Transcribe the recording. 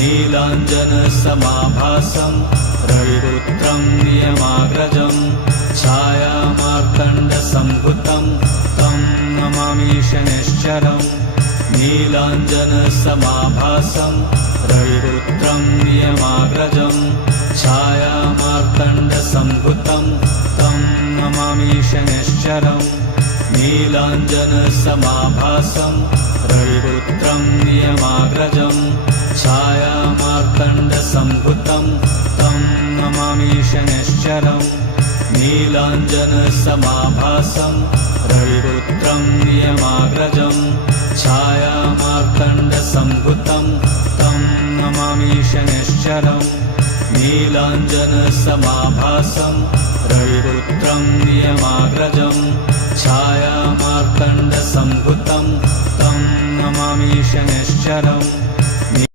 नीलाञ्जनसमाभासं रविपुत्रं नियमाग्रजं छायामार्तण्डसम्भुतं तं नमामि शनैश्चरम् नीलाञ्जनसमाभासं रविपुत्रं नियमाग्रजं छायामार्तण्डसम्भुतं तं नमामि शनैश्चरम् नीलाञ्जनसमाभासं रविपुत्रं नियमाग्रजं छायामार्तण्डसम्भुतं तं नमामि शनैश्चरम् नीलाञ्जनसमाभासं रविपुत्रं नियमाग्रजं छायामार्तण्डसम्भुतं तं नमामि शनैश्चरम् नीलाञ्जनसमाभासं रविपुत्रं नियमाग्रजं छायामार्तण्डसम्भुतं तं नमामि शनैश्चरम्